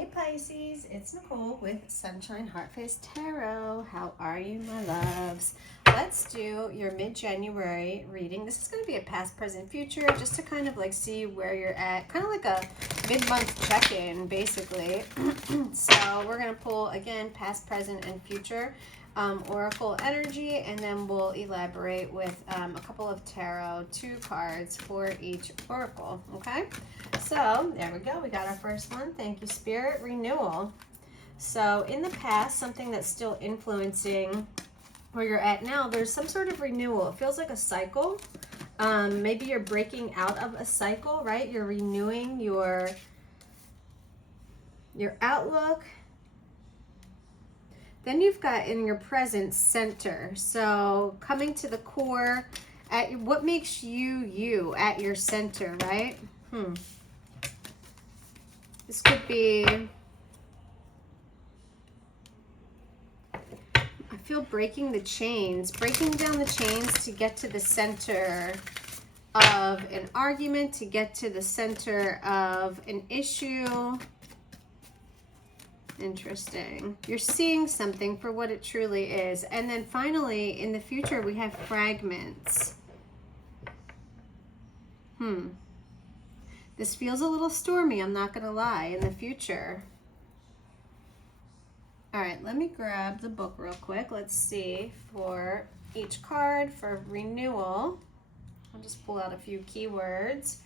Hey Pisces, it's Nicole with Sunshine Heartface Tarot. How are you, my loves? Let's do your mid-January reading. This is going to be a past, present, future, just to kind of like see where you're at. Kind of like a mid-month check-in, basically. So we're going to pull, again, past, present, and future oracle energy, and then we'll elaborate with a couple of tarot, 2 cards for each oracle, okay? So there we go. We got our first one. Thank you, Spirit. Renewal. So in the past, something that's still influencing where you're at now, there's some sort of renewal. It feels like a cycle. Maybe you're breaking out of a cycle, right? You're renewing your outlook. Then you've got in your present center. So coming to the core, at what makes you you at your center, right? This could be, I feel breaking the chains, breaking down the chains to get to the center of an argument, to get to the center of an issue. Interesting. You're seeing something for what it truly is. And then finally, in the future, we have fragments. This feels a little stormy, I'm not going to lie, in the future. All right, let me grab the book real quick. Let's see for each card for renewal. I'll just pull out a few keywords.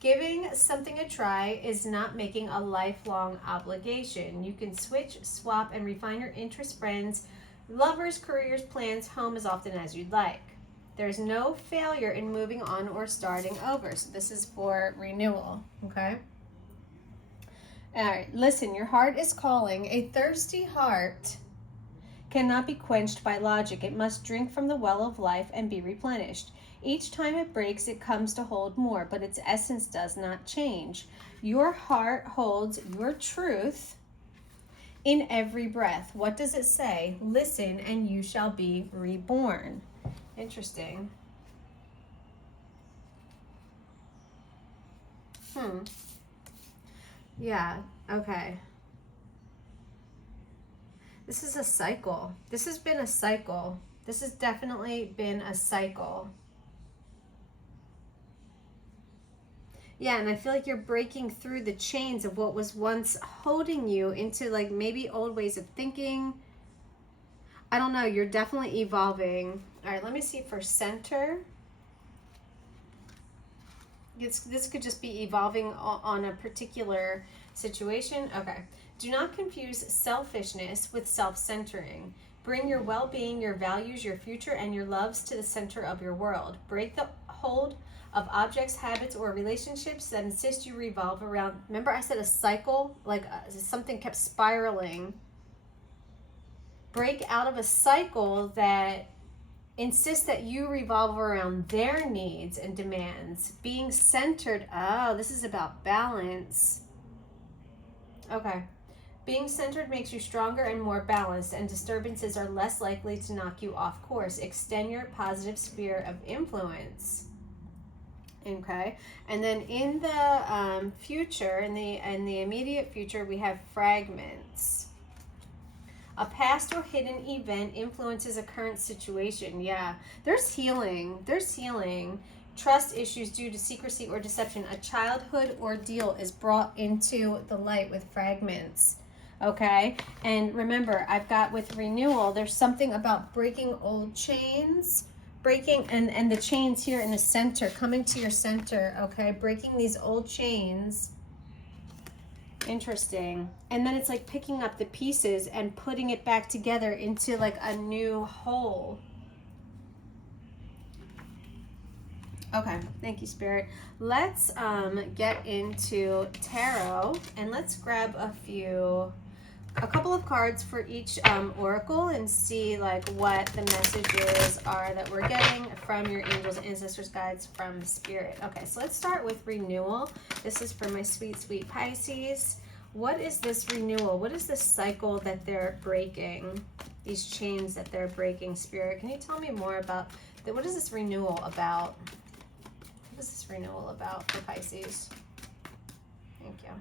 Giving something a try is not making a lifelong obligation. You can switch, swap, and refine your interests, friends, lovers, careers, plans, home as often as you'd like. There's no failure in moving on or starting over. So this is for renewal, okay? All right, listen, your heart is calling. A thirsty heart cannot be quenched by logic. It must drink from the well of life and be replenished. Each time it breaks, it comes to hold more, but its essence does not change. Your heart holds your truth in every breath. What does it say? Listen, and you shall be reborn. Interesting. Yeah, okay. This is a cycle. This has been a cycle. This has definitely been a cycle. Yeah, and I feel like you're breaking through the chains of what was once holding you into like maybe old ways of thinking. I don't know, you're definitely evolving. All right, let me see for center. This could just be evolving on a particular situation. Okay. Do not confuse selfishness with self-centering. Bring your well-being, your values, your future, and your loves to the center of your world. Break the hold of objects, habits, or relationships that insist you revolve around. Remember I said a cycle, like something kept spiraling. Break out of a cycle that insists that you revolve around their needs and demands. Being centered, oh, this is about balance. Okay. Being centered makes you stronger and more balanced, and disturbances are less likely to knock you off course. Extend your positive sphere of influence. Okay, and then in the future, in the immediate future, we have fragments. A past or hidden event influences a current situation. Yeah, there's healing. There's healing. Trust issues due to secrecy or deception. A childhood ordeal is brought into the light with fragments. Okay, and remember, I've got with renewal, there's something about breaking old chains. Breaking and the chains here in the center, coming to your center, okay? Breaking these old chains. Interesting. And then it's like picking up the pieces and putting it back together into like a new whole. Okay, thank you, Spirit. Let's get into tarot, and let's grab a couple of cards for each oracle and see like what the messages are that we're getting from your angels, ancestors, guides, from Spirit. Okay, so let's start with renewal. This is for my sweet, sweet Pisces. What is this renewal? What is this cycle that they're breaking? These chains that they're breaking, Spirit. Can you tell me more about that? What is this renewal about? What is this renewal about for Pisces? Thank you.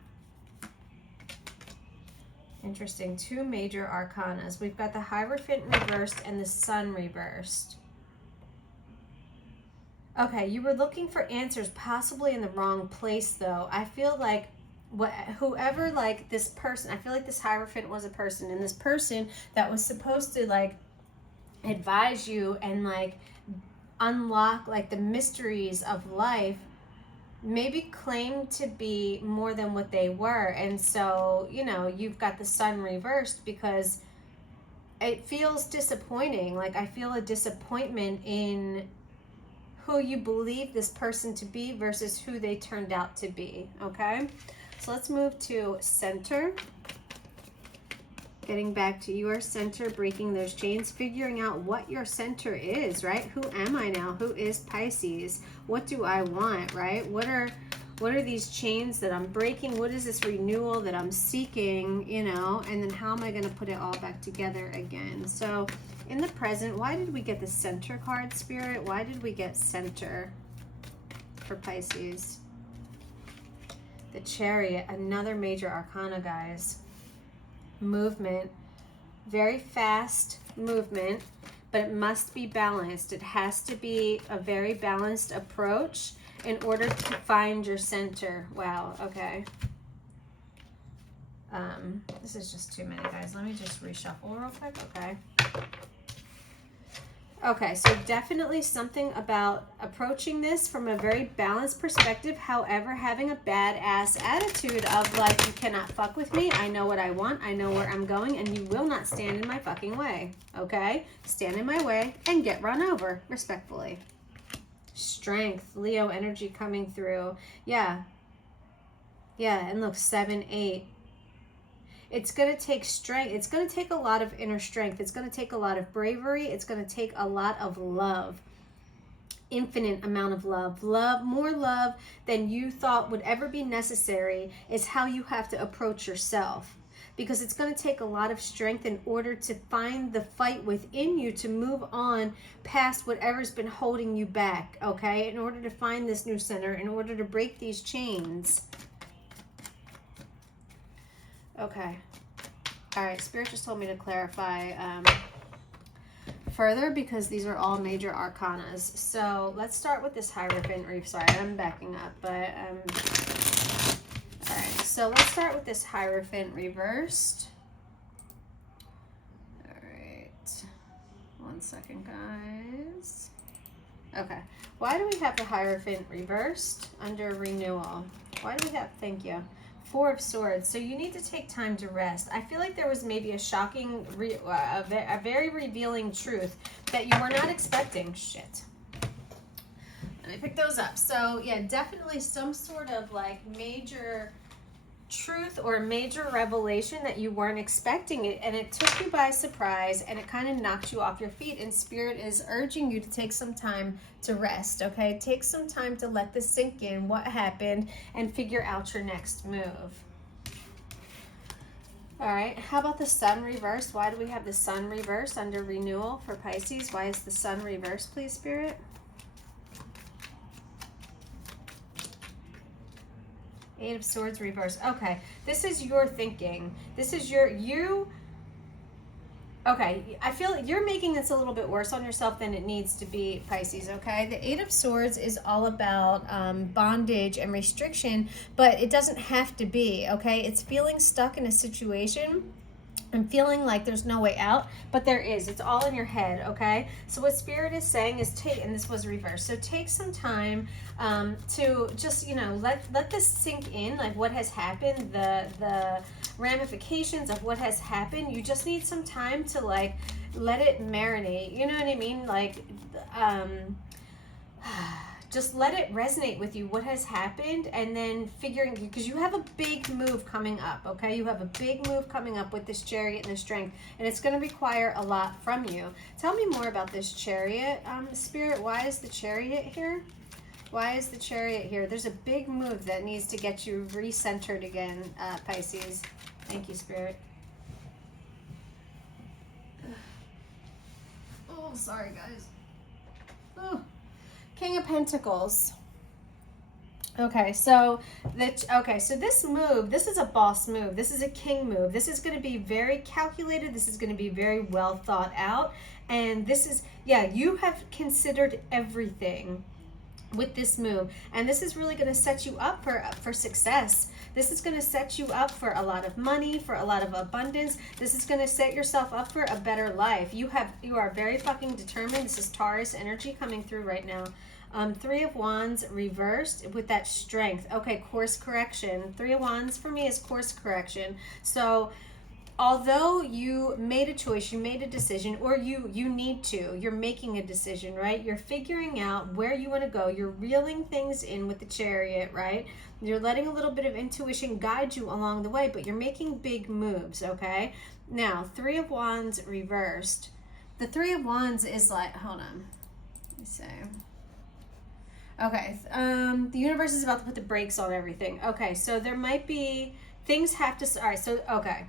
Interesting. Two major arcanas. We've got the Hierophant reversed and the Sun reversed. Okay, you were looking for answers possibly in the wrong place, though. I feel like whoever, like, this person, I feel like this Hierophant was a person, and this person that was supposed to, like, advise you and, like, unlock, like, the mysteries of life maybe claim to be more than what they were. And so, you know, you've got the Sun reversed because it feels disappointing. Like, I feel a disappointment in who you believe this person to be versus who they turned out to be. Okay, so let's move to center. Getting back to your center, breaking those chains, figuring out what your center is, right? Who am I now? Who is Pisces? What do I want, right? What are these chains that I'm breaking? What is this renewal that I'm seeking, you know? And then how am I going to put it all back together again? So in the present, why did we get the center card, Spirit? Why did we get center for Pisces? The Chariot, another major arcana, guys. Movement, very fast movement, but it must be balanced. It has to be a very balanced approach in order to find your center. Wow, okay. This is just too many, guys. Let me just reshuffle real quick, okay? Okay, so definitely something about approaching this from a very balanced perspective. However, having a badass attitude of, like, you cannot fuck with me. I know what I want. I know where I'm going, and you will not stand in my fucking way. Okay? Stand in my way and get run over, respectfully. Strength, Leo energy coming through. Yeah. Yeah, and look, 7, 8. It's going to take strength. It's going to take a lot of inner strength. It's going to take a lot of bravery. It's going to take a lot of love. Infinite amount of love. Love, more love than you thought would ever be necessary is how you have to approach yourself. Because it's going to take a lot of strength in order to find the fight within you to move on past whatever's been holding you back, okay? In order to find this new center, in order to break these chains. Okay. All right. Spirit just told me to clarify further because these are all major arcanas. So let's start with this Hierophant reef. Sorry, I'm backing up, but all right. So let's start with this Hierophant reversed. All right. 1 second, guys. Okay. Why do we have the Hierophant reversed under renewal? Why do we have? Thank you. 4 of Swords. So you need to take time to rest. I feel like there was maybe a shocking, a very revealing truth that you were not expecting. Shit. Let me pick those up. So yeah, definitely some sort of, like, major truth or major revelation that you weren't expecting it, and it took you by surprise, and it kind of knocked you off your feet. And Spirit is urging you to take some time to rest, okay? Take some time to let this sink in, what happened, and figure out your next move. All right, how about the Sun reversed? Why do we have the Sun reversed under renewal for Pisces? Why is the Sun reversed, please, Spirit? Eight of Swords reversed. Okay, this is your thinking. This is you. Okay, I feel like you're making this a little bit worse on yourself than it needs to be, Pisces, okay? The Eight of Swords is all about bondage and restriction, but it doesn't have to be, okay? It's feeling stuck in a situation and feeling like there's no way out, but there is. It's all in your head, okay? So what Spirit is saying is and this was reversed, so take some time to just, you know, let this sink in, like what has happened, the ramifications of what has happened. You just need some time to, like, let it marinate, you know what I mean? Like, just let it resonate with you, what has happened, and then figuring, because you have a big move coming up, okay? You have a big move coming up with this Chariot and the Strength, and it's going to require a lot from you. Tell me more about this Chariot, Spirit. Why is the Chariot here? Why is the Chariot here? There's a big move that needs to get you recentered again, Pisces. Thank you, Spirit. Oh, sorry, guys. Oh. King of Pentacles. Okay, so so this move, this is a boss move. This is a king move. This is going to be very calculated. This is going to be very well thought out. And this is, yeah, you have considered everything with this move, and this is really going to set you up for success. This is going to set you up for a lot of money, for a lot of abundance. This is going to set yourself up for a better life. You are very fucking determined. This is Taurus energy coming through right now. Three of Wands reversed with that strength. Okay, course correction. Three of Wands for me is course correction. So although you made a choice, you made a decision, or you're making a decision, right? You're figuring out where you want to go. You're reeling things in with the Chariot, right? You're letting a little bit of intuition guide you along the way, but you're making big moves, okay? Now, Three of Wands reversed. The Three of Wands is like, hold on, let me see. Okay, the universe is about to put the brakes on everything. Okay, so there might be, things have to, all right, so, okay.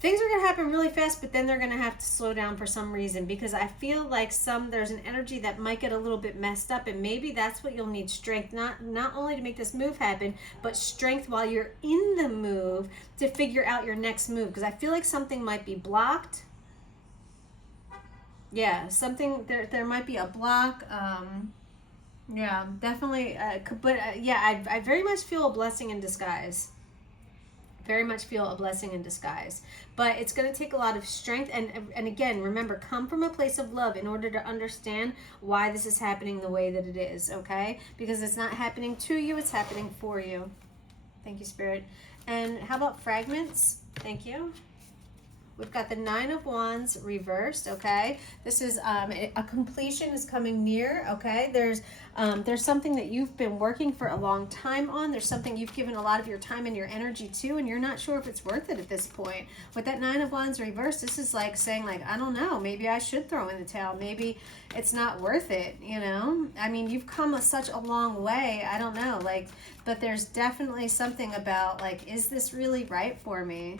Things are going to happen really fast, but then they're going to have to slow down for some reason, because I feel like there's an energy that might get a little bit messed up, and maybe that's what you'll need, strength, not only to make this move happen, but strength while you're in the move to figure out your next move, because I feel like something might be blocked. Yeah, something, there might be a block. Yeah, definitely. Yeah, I very much feel a blessing in disguise. Very much feel a blessing in disguise, but it's going to take a lot of strength, and again, remember, come from a place of love in order to understand why this is happening the way that it is, okay? Because it's not happening to you, it's happening for you. Thank you, Spirit. And how about fragments? Thank you. We've got the Nine of Wands reversed, okay? This is a completion is coming near, okay? There's something that you've been working for a long time on. There's something you've given a lot of your time and your energy to, and you're not sure if it's worth it at this point. With that Nine of Wands reversed, this is like saying, like, I don't know, maybe I should throw in the towel. Maybe it's not worth it, you know? I mean, you've come such a long way. I don't know, like, but there's definitely something about, like, is this really right for me?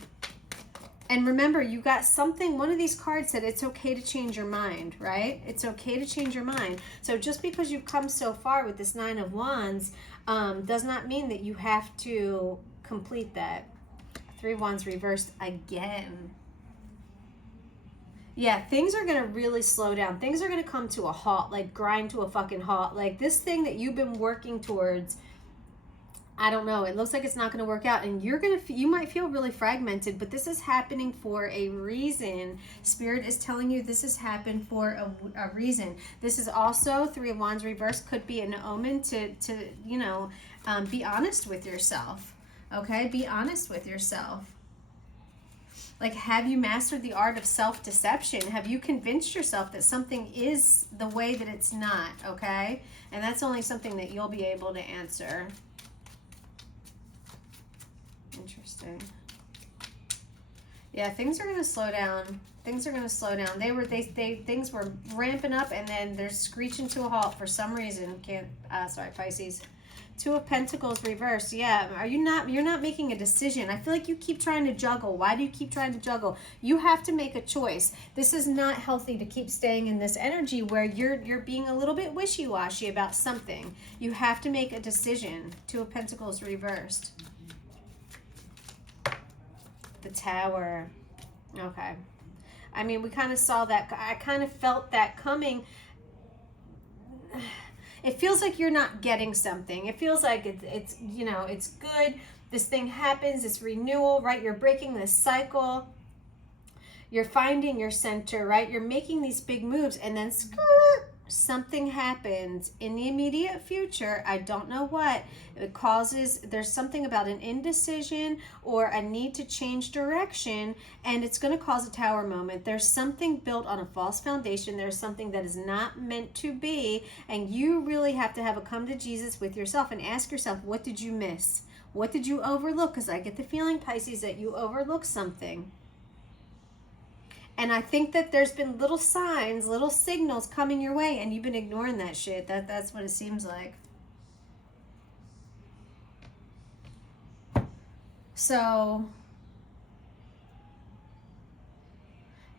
And remember, you got something, one of these cards said it's okay to change your mind, right? It's okay to change your mind. So just because you've come so far with this Nine of Wands does not mean that you have to complete that. Three of Wands reversed again. Yeah, things are going to really slow down. Things are going to come to a halt, like grind to a fucking halt. Like this thing that you've been working towards, I don't know, it looks like it's not going to work out, and you might feel really fragmented, but this is happening for a reason. Spirit is telling you this has happened for a reason. This is also, Three of Wands reversed, could be an omen to you know, be honest with yourself, okay? Be honest with yourself. Like, have you mastered the art of self-deception? Have you convinced yourself that something is the way that it's not, okay? And that's only something that you'll be able to answer. Interesting. Yeah, things are going to slow down. Things are going to slow down. Things were ramping up, and then they're screeching to a halt for some reason. Sorry, Pisces. Two of Pentacles reversed. Yeah, you're not making a decision. I feel like you keep trying to juggle. Why do you keep trying to juggle? You have to make a choice. This is not healthy to keep staying in this energy where you're being a little bit wishy-washy about something. You have to make a decision. Two of Pentacles reversed. The Tower. Okay. I mean, we kind of saw that. I kind of felt that coming. It feels like you're not getting something. It feels like it's you know, it's good. This thing happens. It's renewal, right? You're breaking this cycle. You're finding your center, right? You're making these big moves, and then something happens in the immediate future. I don't know what it causes. There's something about an indecision or a need to change direction, and it's going to cause a tower moment. There's something built on a false foundation. There's something that is not meant to be, and you really have to have a come to Jesus with yourself and ask yourself, what did you miss? What did you overlook? Because I get the feeling, Pisces, that you overlooked something. And I think that there's been little signs, little signals coming your way, and you've been ignoring that shit. That's what it seems like. So,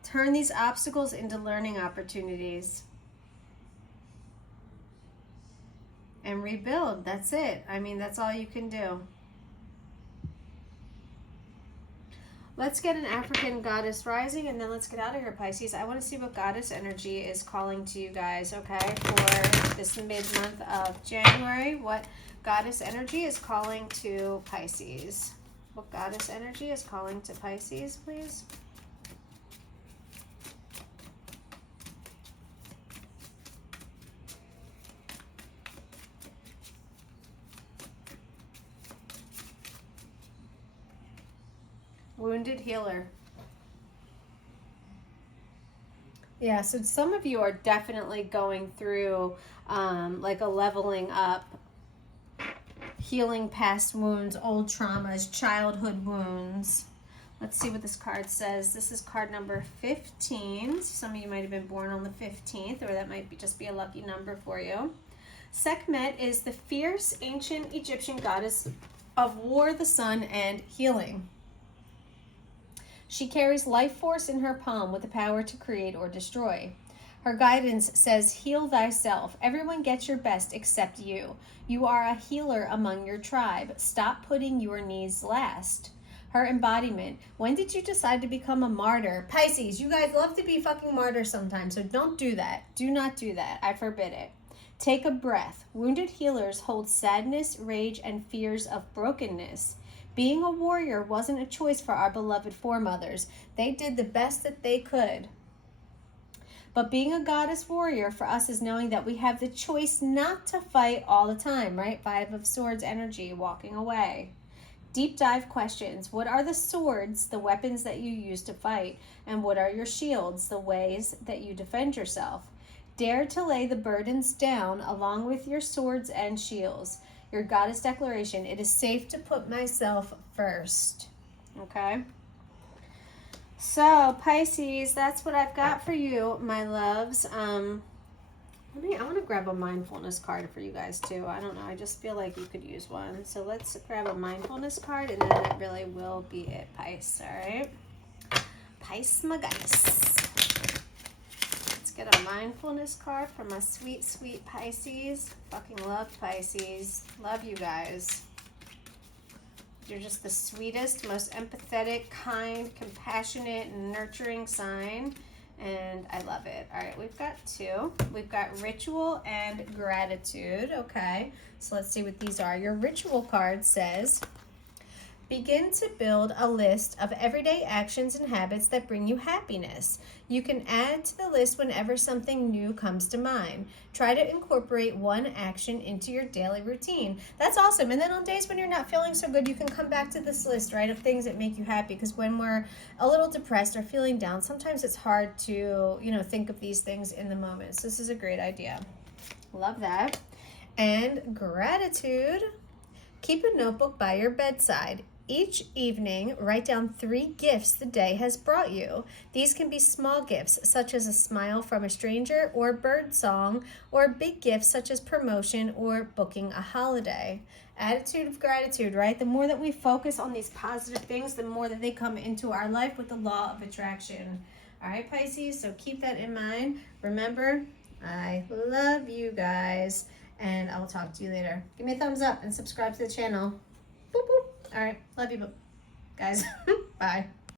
turn these obstacles into learning opportunities. and rebuild. That's it. I mean, that's all you can do. Let's get an African goddess rising, and then let's get out of here, Pisces. I want to see what goddess energy is calling to you guys, okay, for this mid-month of January. What goddess energy is calling to Pisces? What goddess energy is calling to Pisces, please? Wounded healer. Yeah, so some of you are definitely going through like a leveling up, healing past wounds, old traumas, childhood wounds. Let's see what this card says. This is card number 15. Some of you might have been born on the 15th, or that might just be a lucky number for you. Sekhmet is the fierce ancient Egyptian goddess of war, the sun, and healing. She carries life force in her palm with the power to create or destroy. Her guidance says, heal thyself. Everyone gets your best except you. You are a healer among your tribe. Stop putting your needs last. Her embodiment. When did you decide to become a martyr? Pisces, you guys love to be fucking martyrs sometimes, so don't do that. Do not do that. I forbid it. Take a breath. Wounded healers hold sadness, rage, and fears of brokenness. Being a warrior wasn't a choice for our beloved foremothers. They did the best that they could. But being a goddess warrior for us is knowing that we have the choice not to fight all the time, right? 5 of Swords energy, walking away. Deep dive questions. What are the swords, the weapons that you use to fight? And what are your shields, the ways that you defend yourself? Dare to lay the burdens down along with your swords and shields. Your goddess declaration. It is safe to put myself first. Okay? So, Pisces, that's what I've got for you, my loves. I want to grab a mindfulness card for you guys, too. I don't know. I just feel like you could use one. So, let's grab a mindfulness card, and then that really will be it, Pisces. All right? Pisces, my goddess. Get a mindfulness card from my sweet, sweet Pisces. Fucking love Pisces. Love you guys. You're just the sweetest, most empathetic, kind, compassionate, nurturing sign. And I love it. All right, we've got 2. We've got ritual and gratitude. Okay, so let's see what these are. Your ritual card says, begin to build a list of everyday actions and habits that bring you happiness. You can add to the list whenever something new comes to mind. Try to incorporate one action into your daily routine. That's awesome. And then on days when you're not feeling so good, you can come back to this list, right, of things that make you happy. Because when we're a little depressed or feeling down, sometimes it's hard to, think of these things in the moment. So this is a great idea. Love that. And gratitude. Keep a notebook by your bedside. Each evening, write down 3 gifts the day has brought you. These can be small gifts, such as a smile from a stranger or bird song, or big gifts such as promotion or booking a holiday. Attitude of gratitude, right? The more that we focus on these positive things, the more that they come into our life with the law of attraction. All right, Pisces, so keep that in mind. Remember, I love you guys, and I'll talk to you later. Give me a thumbs up and subscribe to the channel. Boop, boop. All right. Love you, guys. Bye.